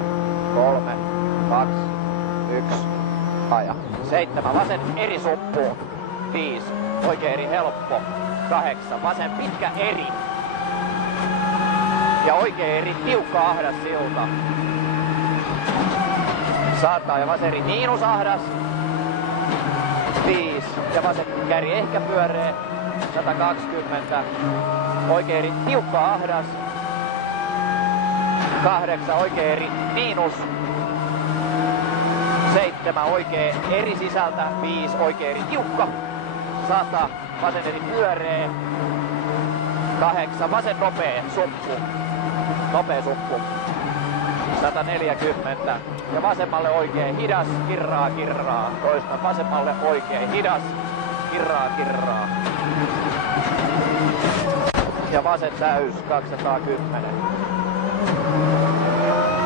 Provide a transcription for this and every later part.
4, 3, 2, 1, aja. 7, vasen eri suppuun. 5, oikea eri helppo. 8, vasen pitkä eri. Ja oikea eri tiukka ahdas silta. 100 ja vasen eri miinus ahdas. 5 ja vasen käri ehkä pyöree. 120. Oikea eri tiukka ahdas. 8 oikea eri miinus. 7 oikea eri sisältä. 5 oikea eri tiukka. 100 vasen eri pyöree. 8 vasen nopea suppu. Nopea suppu. 140 ja vasemmalle oikein hidas, kirraa, kirraa. Toista vasemmalle oikein hidas, kirraa, kirraa. Ja vasen täys 210.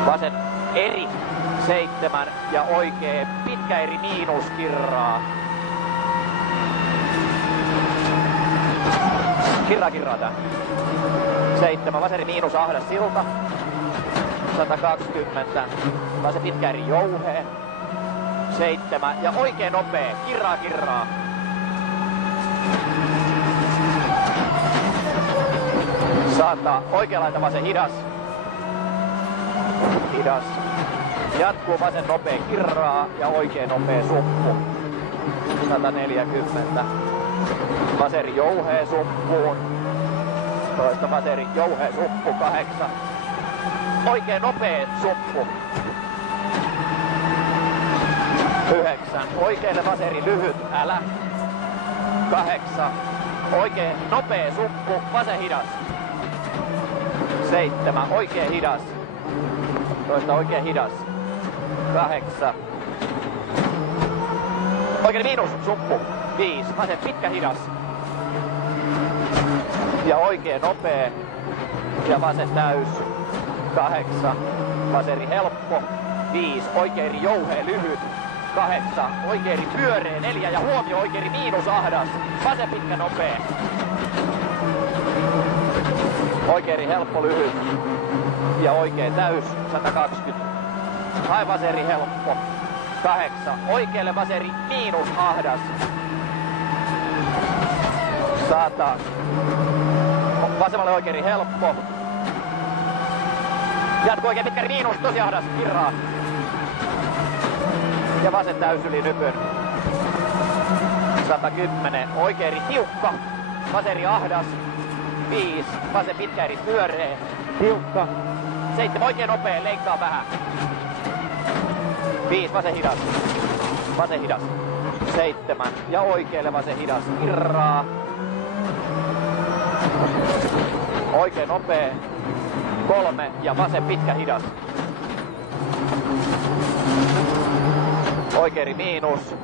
Vasen eri 7 ja oikein pitkä eri miinus, kirraa. Kirraa, kirraa tää. 7 vasen eri miinus ahdas silta. 120. Vasen pitkä eri jouhee. 7 ja oikein nopea. Kirraa, kirraa. 100. Oikea laita vasen hidas. Hidas. Jatkuu vasen nopea kirraa ja oikein nopea suppu. 140. Vaseri jouhee suppuun. Toista vaseri jouhee suppu 8. Oikein nopea suppu. 9. Oikealle vaseri lyhyt, älä. 8. Oikein nopea suppu, vasen hidas. 7. Oikein hidas. Toista oikein hidas. 8. Oikein miinus, suppu. 5. Vasen pitkä hidas. Ja oikein nopea. Ja vasen täys. 8. Vaseri helppo. 5. Oikein jouhee lyhyt. 8. Oikein pyöree. 4. Ja huomio oikein miinus ahdas. Vasen pitkä nopea. Oikein helppo lyhyt. Ja oikein täys. 120. Hae vaseri helppo. 8. Oikealle vaseri miinus ahdas. 100. Vasemmalle oikein helppo. Jatko oikein pitkä miinus, tosi ahdas, kirraa. Ja vasen täys yli nypyn. 110. Oikein tiukka. Vaseri ahdas. 5. Vasen pitkä eri pyöree. Tiukka. 7. Oikein nopea, leikkaa vähän. 5. Vasen hidas. Vasen hidas. 7. Ja oikealle vasen hidas. Kirraa. Oikein nopea. 3 ja vasen pitkä hidas. Oikein miinus.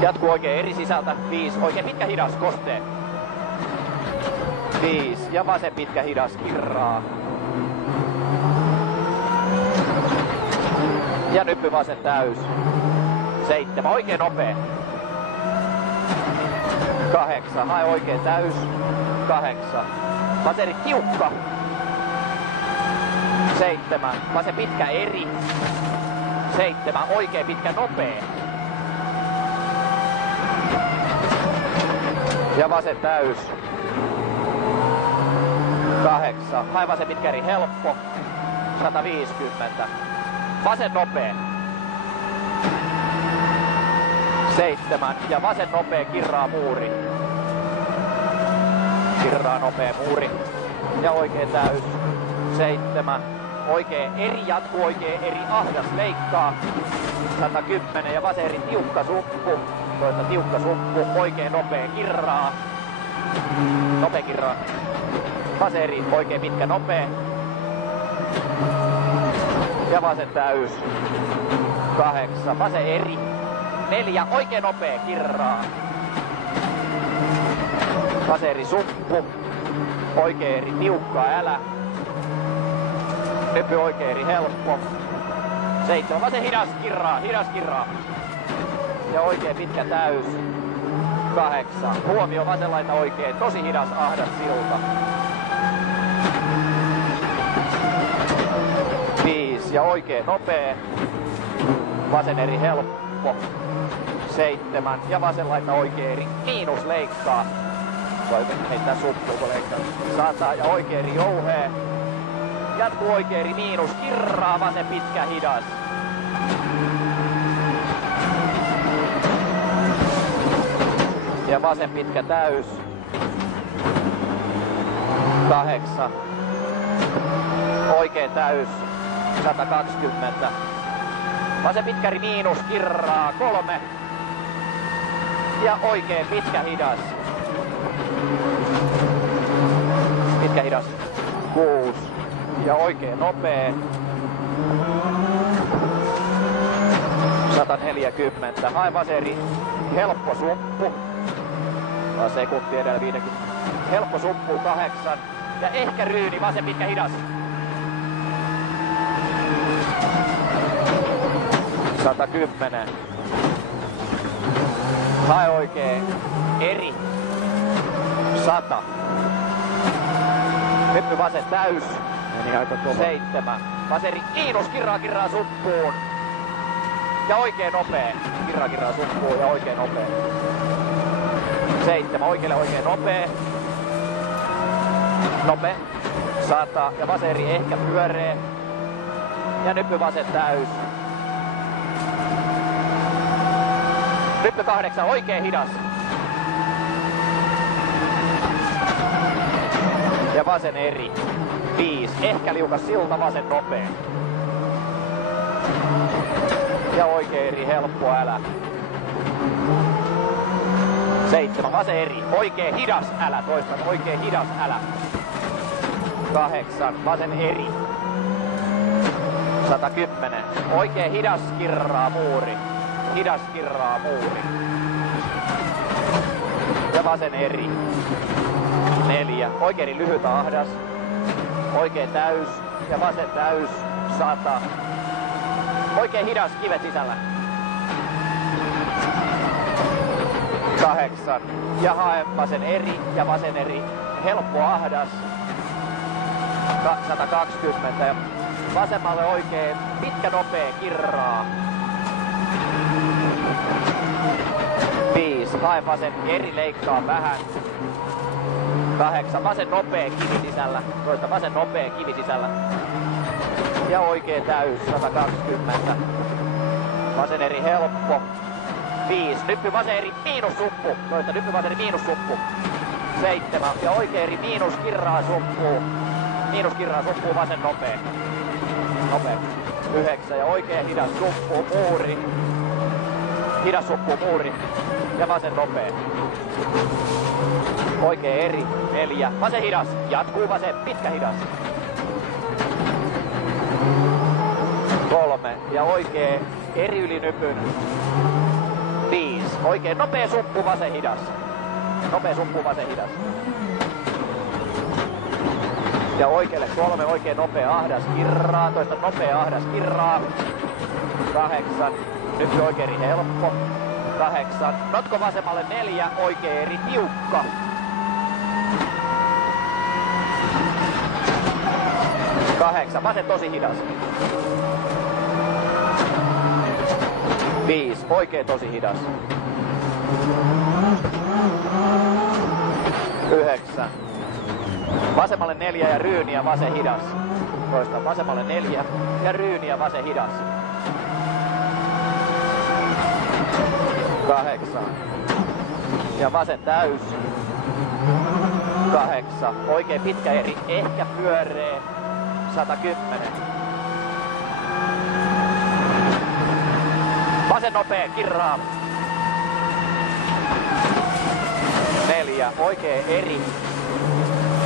Jatkuu oikein eri sisältä. 5. Oikein pitkä hidas, kostee. 5 ja vasen pitkä hidas, kirraa. Ja nyppy vasen täys. 7. Oikein nopea. 8. Hae oikein täys. 8. Vaseri tiukka. 7. Vasen pitkä eri. 7. Oikein pitkä nopea. Ja vasen täys. 8. Hae vasen pitkä eri helppo. 150. Vasen nopea. 7. Ja vasen nopea kirraa muuri. Kirraa nopea muuri. Ja oikein täys. 7. Oikein eri jatkuu, oikein eri ahdas leikkaa. 110 ja vasen eri tiukka suppu. Toista tiukka suppu. Oikein nopea kirraa. Nopea kirraa. Vasen eri oikein pitkä nopea. Ja vasen täys. 8. Vasen eri. 4. Oikein nopea kirraa. Vasen eri suppu. Oikein eri tiukka, älä. Nyppy oikein eri helppo. 7. Vasen hidas kirraa, hidas kirraa. Ja oikein pitkä täys. 8. Huomio vasen laita oikein, tosi hidas ahdas silta. ja oikee nopee. Vasen eri helppo. 7 ja vasen laita oikee eri miinus leikkaa. Voi heittää suppuun kun leikkaa. 100 ja oikee eri jouhee. Jatkuu oikee eri miinus, kirraa vasen pitkä hidas. Ja vasen pitkä täys. 8. Oikee täys. 120. Vasen pitkä eri miinus, kirraa 3. Ja oikee pitkä hidas. Pitkä hidas. 6. Ja oikee nopee. 140. Hae vasen eri helppo sumppu. Sekunti edellä 50. Helppo sumppu 8. Ja ehkä ryyni vasen pitkä hidas. 110. Hae oikee eri. 100. Hyppy vasen täys. Meni aika kova. 7. Vasen miinus, kirraa suppuun. Ja oikee nopee. Kirraa suppuun ja oikee nopee. 7. Oikeelle oikee nopee. Nopee. 100. Ja vasen eri ehkä pyöree. Ja nyppy vasen täys. Nyppy 8. Oikee hidas. Ja vasen eri. 5. Ehkä liukas silta, vasen nopee. Ja oikee eri helppo, älä. 7. Vasen eri. Oikee hidas, älä. Toistan. Oikee hidas, älä. 8. Vasen eri. 110. Oikee hidas, kirraa muuri. Hidas, kirraa muuri. Ja vasen eri. 4. Oikee eri lyhyt ahdas. Oikee täys ja vasen täys. 100. Oikee hidas, kivet sisällä. 8. Ja hae vasen eri ja vasen eri. Helppo ahdas. 120. Ja vasemmalle oikee pitkä nopee, kirraa. 5. Hae vasen eri, leikkaa vähän. 8. Vasen nopee, kivi sisällä. Toista vasen nopee, kivi sisällä. Ja oikee täys, 120. Vasen eri helppo. 5. Nyppy vasen eri miinus suppu. Toista nyppy vasen eri miinus suppu. 7. Ja oikee eri miinus kirraa suppuun. Miinus kirraa suppuun, vasen nopee. Nopee. 9. Ja oikee hidas suppuun, muuri. Hidas suppuun, muuri. Ja vasen nopee. Oikee eri. 4. Vasen hidas. Jatkuu vasen. Pitkä hidas. 3. Ja oikee eri yli nypyn. 5. Oikee nopea suppu, vasen hidas. Nopea suppu, vasen hidas. Ja oikealle 3. Oikee nopea ahdas, kirraa. Toista nopea ahdas, kirraa. 8. Nyt oikee eri helppo. 8. Notko vasemmalle 4. Oikee eri tiukka. 8. Vasen tosi hidas. 5. Oikee tosi hidas. 9. Vasemmalle 4 ja ryyniä, vasen hidas. Toista vasemmalle 4 ja ryyniä, vasen hidas. 8. Ja vasen täys. 8. Oikein pitkä eri, ehkä pyöree. 110. Vasen nopee, kirraa. 4. Oikee eri.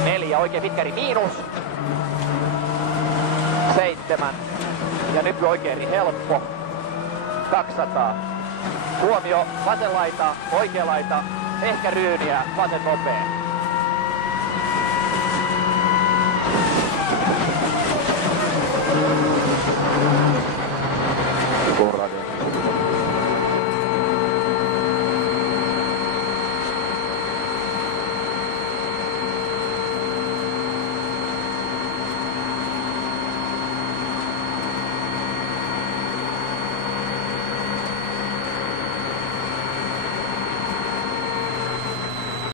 4. Oikee pitkä eri, miinus. 7. Ja nyppy oikee eri, helppo. 200. Huomio, vasen laita, oikea laita, ehkä ryyniä, vasen nopee. Kohdalla